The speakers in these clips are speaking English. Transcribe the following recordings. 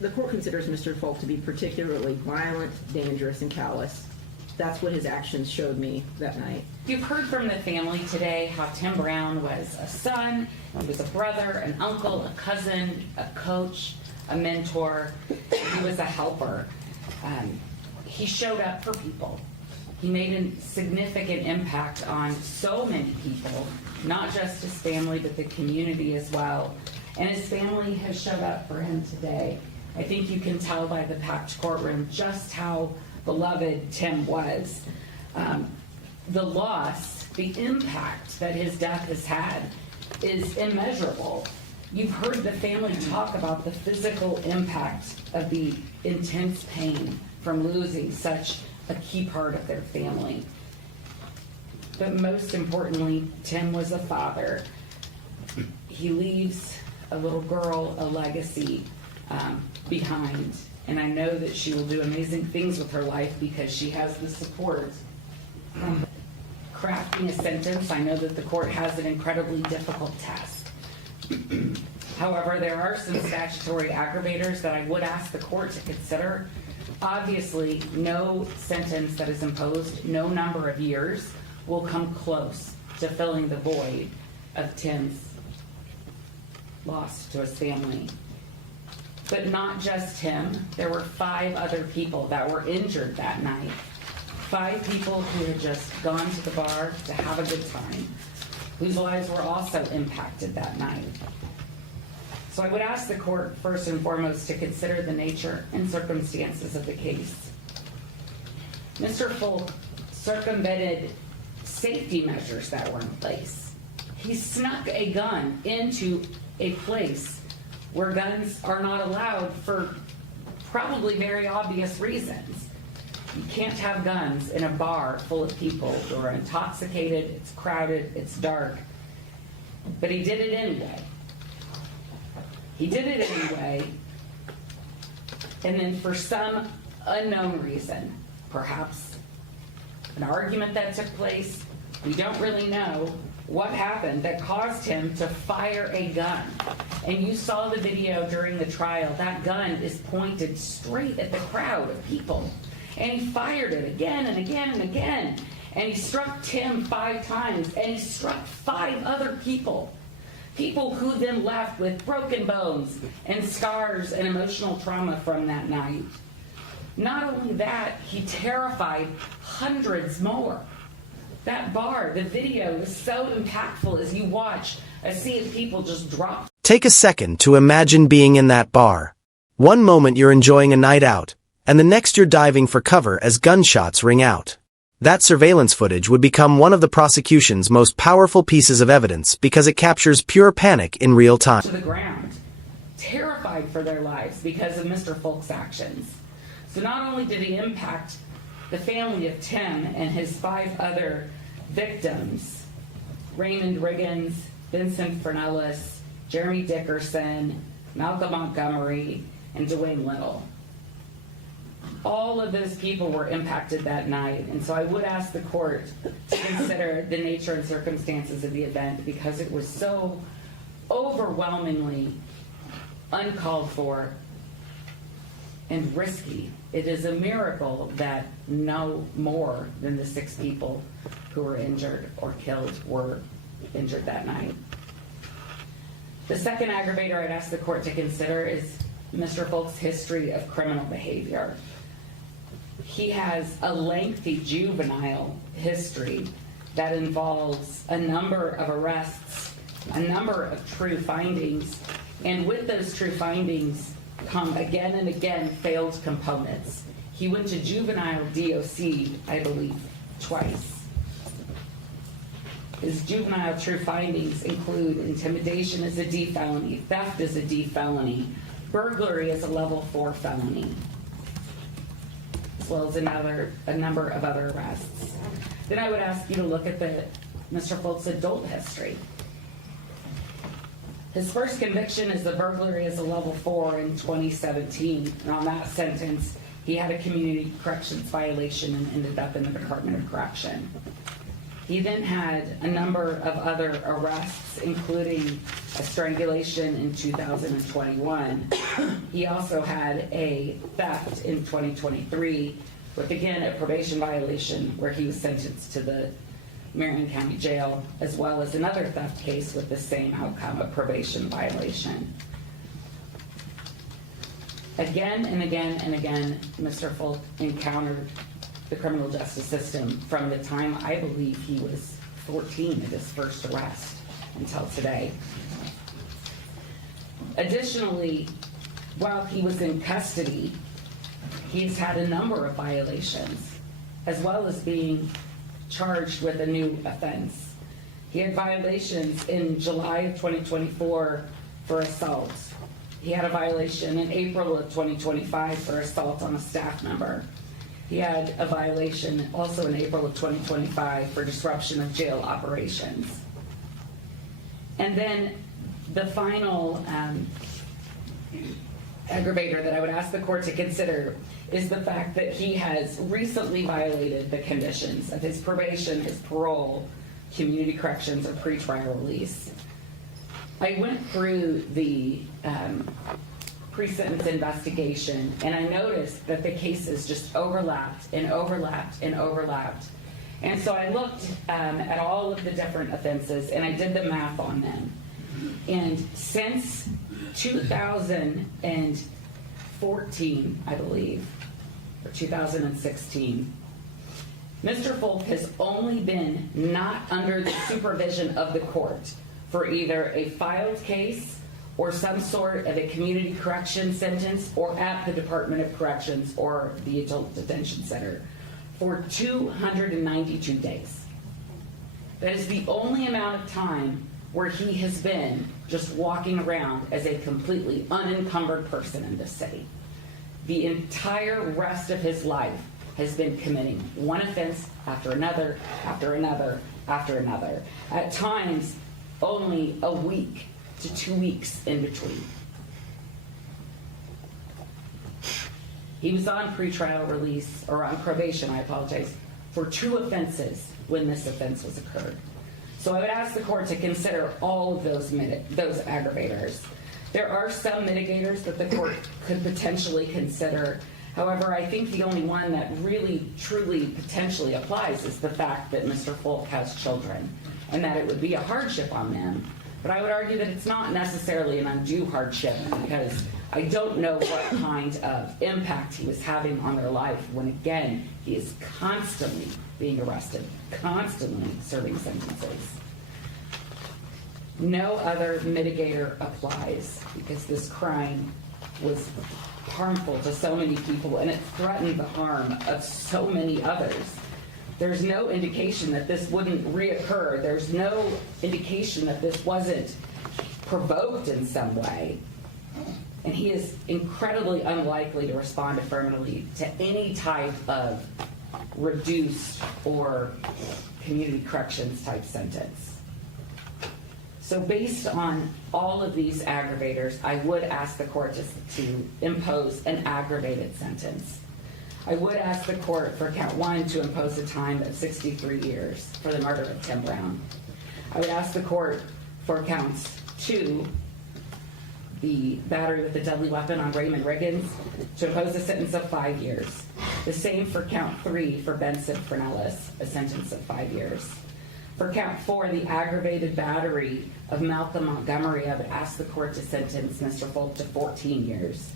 The court considers Mr. Folk to be particularly violent, dangerous, and callous. That's what his actions showed me that night. You've heard from the family today how Tim Brown was a son, he was a brother, an uncle, a cousin, a coach, a mentor. He was a helper. He showed up for people. He made a significant impact on so many people, not just his family, but the community as well. And his family has showed up for him today. I think you can tell by the packed courtroom just how beloved Tim was. The loss, the impact that his death has had is immeasurable. You've heard the family talk about the physical impact of the intense pain from losing such a key part of their family. But most importantly, Tim was a father. He leaves a little girl a legacy behind, and I know that she will do amazing things with her life because she has the support. Crafting a sentence, I know that the court has an incredibly difficult task. However, there are some statutory aggravators that I would ask the court to consider. Obviously, no sentence that is imposed, no number of years, will come close to filling the void of Tim's loss to his family. But not just him. There were 5 other people that were injured that night. 5 people who had just gone to the bar to have a good time, whose lives were also impacted that night. So I would ask the court, first and foremost, to consider the nature and circumstances of the case. Mr. Folk circumvented safety measures that were in place. He snuck a gun into a place where guns are not allowed for probably very obvious reasons. You can't have guns in a bar full of people who are intoxicated, it's crowded, it's dark. But he did it anyway. He did it anyway, and then for some unknown reason, perhaps an argument that took place, we don't really know what happened that caused him to fire a gun. And you saw the video during the trial. That gun is pointed straight at the crowd of people. And he fired it again and again and again. And he struck Tim 5 times, and he struck 5 other people. People who then left with broken bones and scars and emotional trauma from that night. Not only that, he terrified hundreds more. That bar, the video is so impactful as you watch a sea of people just drop. Take a second to imagine being in that bar. One moment you're enjoying a night out, and the next you're diving for cover as gunshots ring out. That surveillance footage would become one of the prosecution's most powerful pieces of evidence because it captures pure panic in real time. To the ground, terrified for their lives because of Mr. Folk's actions. So not only did he impact the family of Tim and his 5 other victims, Raymond Riggins, Vincent Fernellis, Jeremy Dickerson, Malcolm Montgomery, and Dwayne Little. All of those people were impacted that night, and so I would ask the court to consider the nature and circumstances of the event because it was so overwhelmingly uncalled for and risky. It is a miracle that no more than the 6 people who were injured or killed were injured that night. The second aggravator I'd ask the court to consider is Mr. Folk's history of criminal behavior. He has a lengthy juvenile history that involves a number of arrests, a number of true findings, and with those true findings come again and again failed components. He went to juvenile DOC, I believe, twice. His juvenile true findings include intimidation as a D felony, theft as a D felony, burglary as a level 4 felony, as well as a number of other arrests. Then I would ask you to look at Mr. Folk's adult history. His first conviction is the burglary as a level 4 in 2017, and on that sentence, he had a community corrections violation and ended up in the Department of Correction. He then had a number of other arrests, including a strangulation in 2021. He also had a theft in 2023, with again a probation violation where he was sentenced to the Marion County Jail, as well as another theft case with the same outcome, a probation violation. Again and again and again, Mr. Folk encountered the criminal justice system from the time I believe he was 14 at his first arrest until today. Additionally, while he was in custody, he's had a number of violations, as well as being charged with a new offense. He had violations in July of 2024 for assault. He had a violation in April of 2025 for assault on a staff member. He had a violation also in April of 2025 for disruption of jail operations. And then the final aggravator that I would ask the court to consider is the fact that he has recently violated the conditions of his probation, his parole, community corrections, or pretrial release. I went through the pre-sentence investigation, and I noticed that the cases just overlapped and overlapped and overlapped. And so I looked at all of the different offenses, and I did the math on them. And since 2014, I believe, or 2016, Mr. Folk has only been not under the supervision of the court for either a filed case or some sort of a community correction sentence, or at the Department of Corrections or the Adult Detention Center for 292 days. That is the only amount of time where he has been just walking around as a completely unencumbered person in this city. The entire rest of his life has been committing one offense after another, after another, after another. At times, only a week to 2 weeks in between. He was on pretrial release, or on probation, I apologize, for 2 offenses when this offense was occurred. So I would ask the court to consider all of those aggravators. There are some mitigators that the court could potentially consider. However, I think the only one that really, truly, potentially applies is the fact that Mr. Folk has children, and that it would be a hardship on them. But I would argue that it's not necessarily an undue hardship, because I don't know what kind of impact he was having on their life when, again, he is constantly being arrested, constantly serving sentences. No other mitigator applies, because this crime was harmful to so many people, and it threatened the harm of so many others. There's no indication that this wouldn't reoccur. There's no indication that this wasn't provoked in some way. And he is incredibly unlikely to respond affirmatively to any type of reduced or community corrections type sentence. So based on all of these aggravators, I would ask the court to impose an aggravated sentence. I would ask the court for count 1 to impose a time of 63 years for the murder of Tim Brown. I would ask the court for counts 2, the battery with a deadly weapon on Raymond Riggins, to impose a sentence of 5 years. The same for count 3 for Benson Fernellis, a sentence of 5 years. For count 4, the aggravated battery of Malcolm Montgomery, I would ask the court to sentence Mr. Folk to 14 years.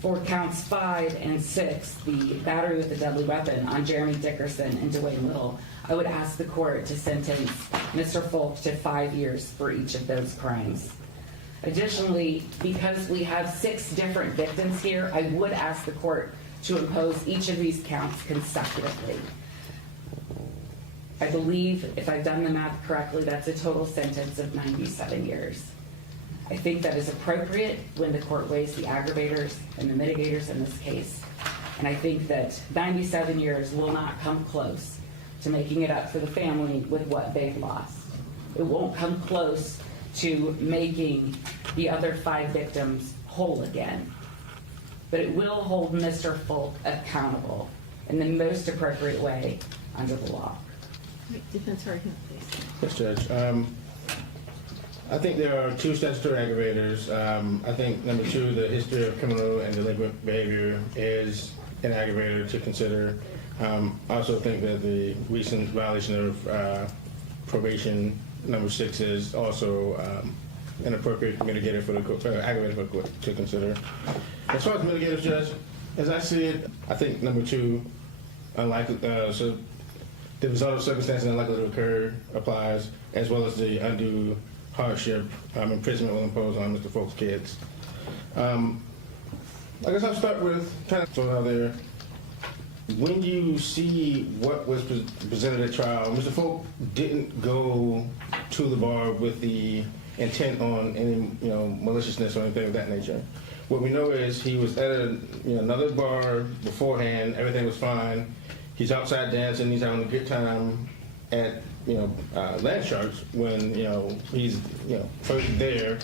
For counts 5 and 6, the battery with a deadly weapon on Jeremy Dickerson and Dwayne Little, I would ask the court to sentence Mr. Folk to 5 years for each of those crimes. Additionally, because we have 6 different victims here, I would ask the court to impose each of these counts consecutively. I believe, if I've done the math correctly, that's a total sentence of 97 years. I think that is appropriate when the court weighs the aggravators and the mitigators in this case. And I think that 97 years will not come close to making it up for the family with what they've lost. It won't come close to making the other 5 victims whole again. But it will hold Mr. Folk accountable in the most appropriate way under the law. Right, defense argument, please. Yes, Judge. I think there are two statutory aggravators. I think number two, the history of criminal and delinquent behavior is an aggravator to consider. I also think that the recent violation of probation, number 6, is also an appropriate mitigator for the aggravator for the court to consider. As far as mitigators, Judge, as I see it, I think number 2, unlikely, so the result of circumstances unlikely to occur applies, as well as the undue hardship imprisonment will impose on Mr. Folk's kids. I guess I'll start with kind of throw out there. When you see what was presented at trial, Mr. Folk didn't go to the bar with the intent on any maliciousness or anything of that nature. What we know is he was at another bar beforehand. Everything was fine. He's outside dancing. He's having a good time at Land Sharks when he's first there.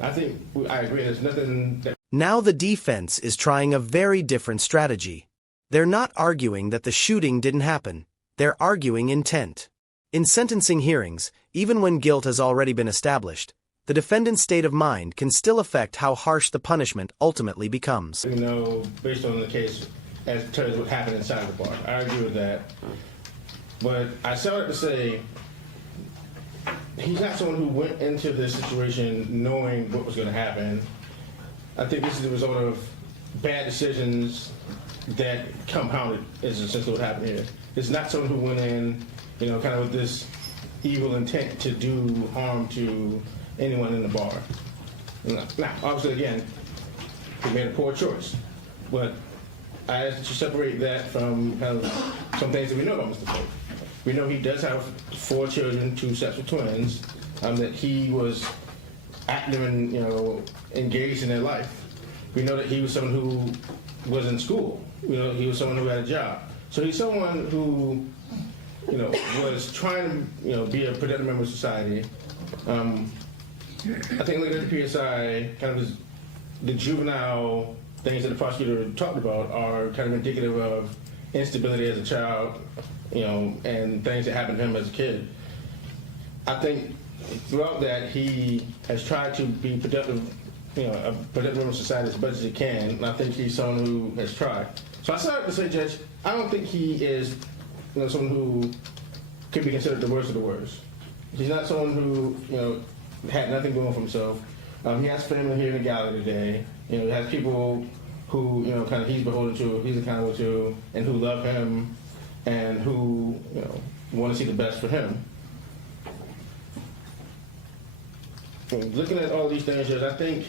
I think I agree. There's nothing that. Now the defense is trying a very different strategy. They're not arguing that the shooting didn't happen. They're arguing intent. In sentencing hearings, even when guilt has already been established, the defendant's state of mind can still affect how harsh the punishment ultimately becomes. Based on the case, as far as what happened inside the bar, I agree with that. But I started to say, he's not someone who went into this situation knowing what was going to happen. I think this is the result of bad decisions that compounded is essentially what happened here. It's not someone who went in, kind of with this evil intent to do harm to anyone in the bar. Now, obviously, again, he made a poor choice. But I ask that you separate that from kind of some things that we know about Mr. Folk. We know he does have 4 children, 2 sets of twins, that he was active and, engaged in their life. We know that he was someone who was in school. He was someone who had a job. So he's someone who, was trying to, be a productive member of society. I think looking at the PSI, kind of the juvenile things that the prosecutor talked about are kind of indicative of instability as a child, and things that happened to him as a kid. I think throughout that he has tried to be productive, a productive member of society as much as he can, and I think he's someone who has tried. So I started to say, Judge, I don't think he is someone who could be considered the worst of the worst. He's not someone who, had nothing going for himself. He has family here in the gallery today. He has people who, kind of he's beholden to, he's accountable to, and who love him, and who, want to see the best for him. Looking at all these things, Judge, I think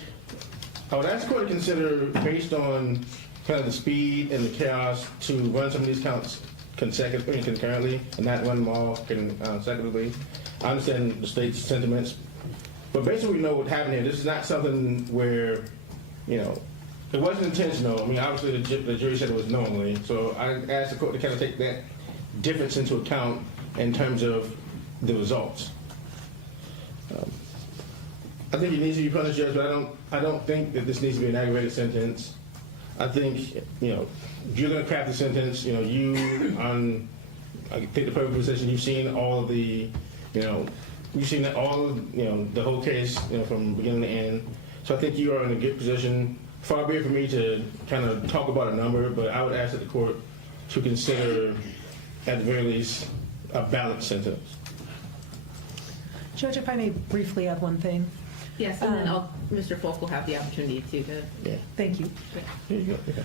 I would ask the court to consider, based on kind of the speed and the chaos, to run some of these counts concurrently and not run them all consecutively. I understand the state's sentiments, but basically we know what happened here. This is not something where, it wasn't intentional. I mean, obviously the jury said it was knowingly, so I asked the court to kind of take that difference into account in terms of the results. I think it needs to be punished, Judge, but I don't think that this needs to be an aggravated sentence. I think, if you're going to craft the sentence, I take the perfect position. You've seen all of the, you've seen all of, the whole case, from beginning to end. So I think you are in a good position. Far be it for me to kind of talk about a number, but I would ask that the court to consider, at the very least, a balanced sentence. Judge, if I may briefly add one thing. Yes, and then Mr. Folk will have the opportunity to. Yeah. Thank you. Here you go. Okay.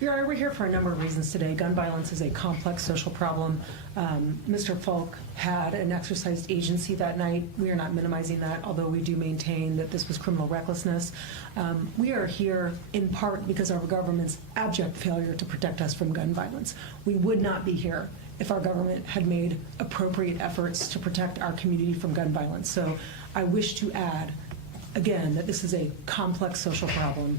Your Honor, we're here for a number of reasons today. Gun violence is a complex social problem. Mr. Folk had and exercised agency that night. We are not minimizing that, although we do maintain that this was criminal recklessness. We are here in part because of our government's abject failure to protect us from gun violence. We would not be here if our government had made appropriate efforts to protect our community from gun violence. So I wish to add, again, that this is a complex social problem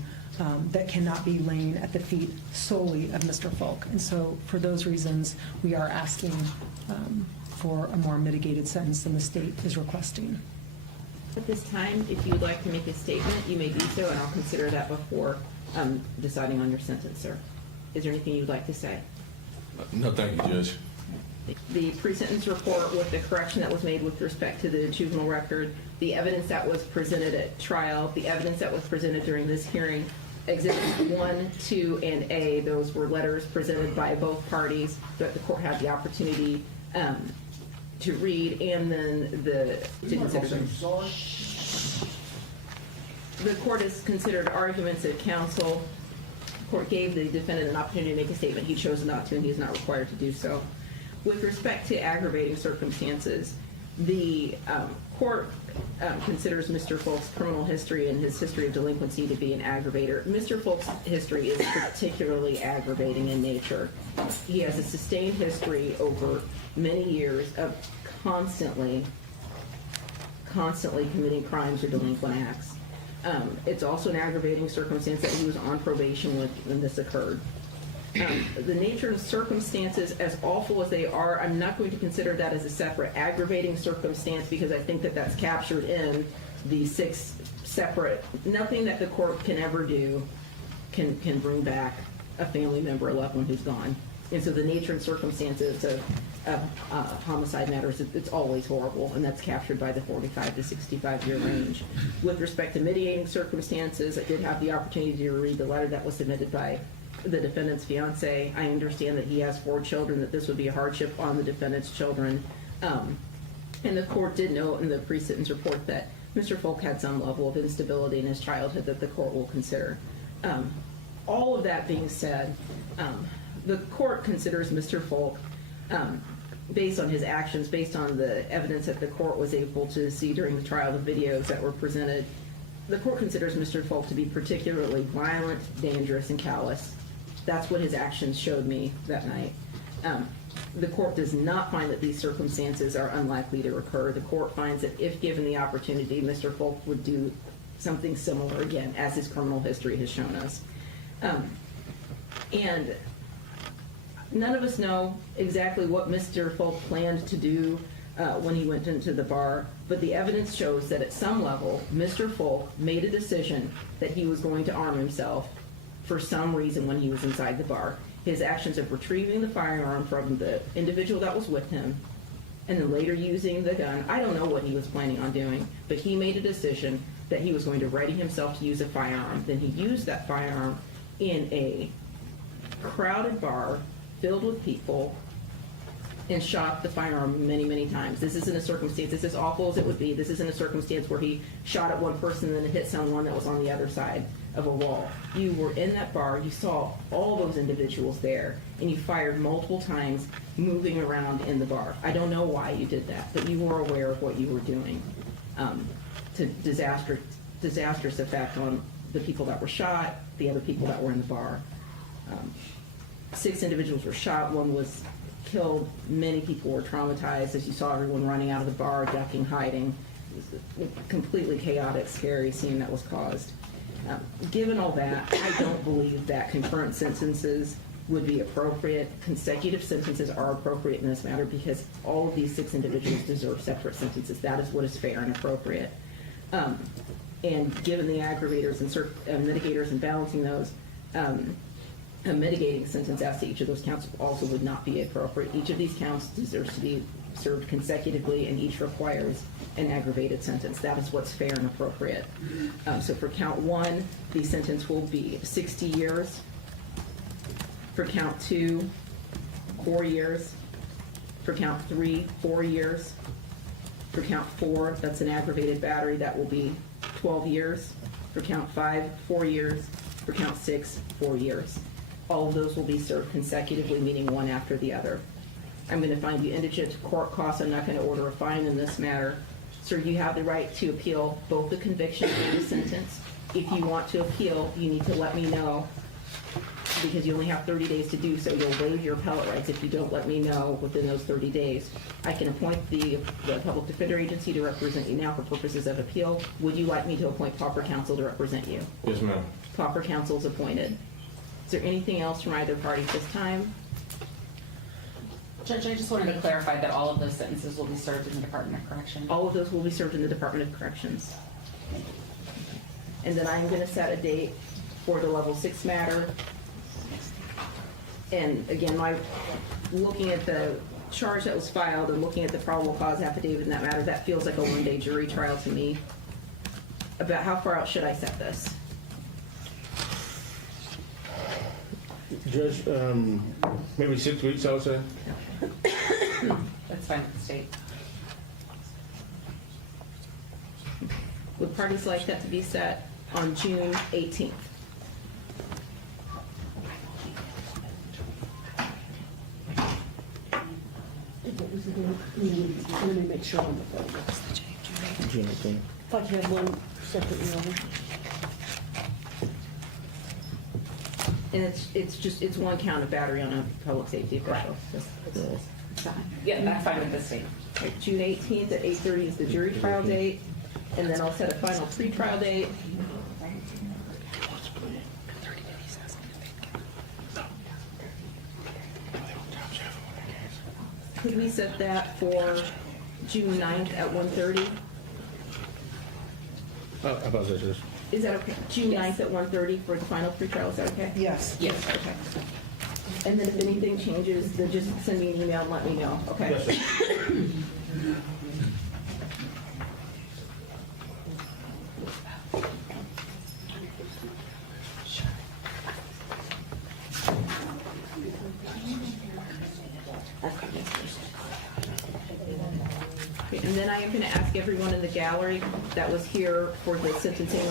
that cannot be laying at the feet solely of Mr. Folk. And so for those reasons, we are asking for a more mitigated sentence than the state is requesting. At this time, if you would like to make a statement, you may do so, and I'll consider that before deciding on your sentence, sir. Is there anything you'd like to say? No, thank you, Judge. The pre-sentence report with the correction that was made with respect to the juvenile record, the evidence that was presented at trial, the evidence that was presented during this hearing, Exhibits 1, 2, and A, those were letters presented by both parties that the court had the opportunity to read, and then to consider them. The court has considered arguments at counsel. The court gave the defendant an opportunity to make a statement. He chose not to, and he is not required to do so. With respect to aggravating circumstances, the court considers Mr. Folk's criminal history and his history of delinquency to be an aggravator. Mr. Folk's history is particularly aggravating in nature. He has a sustained history over many years of constantly committing crimes or delinquent acts. It's also an aggravating circumstance that he was on probation when this occurred. The nature and circumstances, as awful as they are, I'm not going to consider that as a separate aggravating circumstance, because I think that that's captured in the 6 separate. Nothing that the court can ever do can bring back a family member, a loved one who's gone. And so the nature and circumstances of homicide matters, it's always horrible, and that's captured by the 45 to 65 year range. With respect to mitigating circumstances, I did have the opportunity to read the letter that was submitted by the defendant's fiance. I understand that he has 4 children, that this would be a hardship on the defendant's children. And the court did note in the pre-sentence report that Mr. Folk had some level of instability in his childhood that the court will consider. All of that being said, the court considers Mr. Folk, based on his actions, based on the evidence that the court was able to see during the trial, the videos that were presented, the court considers Mr. Folk to be particularly violent, dangerous, and callous. That's what his actions showed me that night. The court does not find that these circumstances are unlikely to occur. The court finds that if given the opportunity, Mr. Folk would do something similar again, as his criminal history has shown us. And none of us know exactly what Mr. Folk planned to do when he went into the bar, but the evidence shows that at some level, Mr. Folk made a decision that he was going to arm himself for some reason when he was inside the bar. His actions of retrieving the firearm from the individual that was with him, and then later using the gun, I don't know what he was planning on doing, but he made a decision that he was going to ready himself to use a firearm. Then he used that firearm in a crowded bar filled with people and shot the firearm many, many times. This isn't a circumstance, this is as awful as it would be, this isn't a circumstance where he shot at one person and then hit someone that was on the other side of a wall. You were in that bar, you saw all those individuals there, and you fired multiple times moving around in the bar. I don't know why you did that, but you were aware of what you were doing. To disastrous effect on the people that were shot, the other people that were in the bar. 6 individuals were shot, 1 was killed, many people were traumatized as you saw everyone running out of the bar, ducking, hiding. It was a completely chaotic, scary scene that was caused. Given all that, I don't believe that concurrent sentences would be appropriate. Consecutive sentences are appropriate in this matter because all of these 6 individuals deserve separate sentences. That is what is fair and appropriate. And given the aggravators and mitigators and balancing those, a mitigating sentence as to each of those counts also would not be appropriate. Each of these counts deserves to be served consecutively, and each requires an aggravated sentence. That is what's fair and appropriate. So for count 1, the sentence will be 60 years. For count 2, 4 years. For count 3, 4 years. For count 4, that's an aggravated battery, that will be 12 years. For count 5, 4 years. For count 6, 4 years. All of those will be served consecutively, meaning one after the other. I'm going to find you indigent to court costs. I'm not going to order a fine in this matter. Sir, you have the right to appeal both the conviction and the sentence. If you want to appeal, you need to let me know, because you only have 30 days to do so. You'll waive your appellate rights if you don't let me know within those 30 days. I can appoint the public defender agency to represent you now for purposes of appeal. Would you like me to appoint proper counsel to represent you? Yes, ma'am. Proper counsel is appointed. Is there anything else from either party at this time? Judge, I just wanted to clarify that all of those sentences will be served in the Department of Corrections. All of those will be served in the Department of Corrections. And then I'm going to set a date for the level 6 matter. And again, looking at the charge that was filed and looking at the probable cause affidavit in that matter, that feels like a one-day jury trial to me. About how far out should I set this? Judge, maybe 6 weeks, I would say. That's fine with the state. Would parties like that to be set on June 18th? Let me make sure on the phone. June 18th. Thought you had one separate one. And it's one count of battery on a public safety official. It's fine. Yeah, that's fine with the state. Right, June 18th at 8:30 is the jury trial date, and then I'll set a final pre-trial date. Could we set that for June 9th at 1:30? I apologize, Judge. Is that okay? June 9th at 1:30 for the final pre-trial, is that okay? Yes. Yes. Okay. And then if anything changes, then just send me an email and let me know, okay? Yes, sir. Okay, and then I am going to ask everyone in the gallery that was here for the sentencing on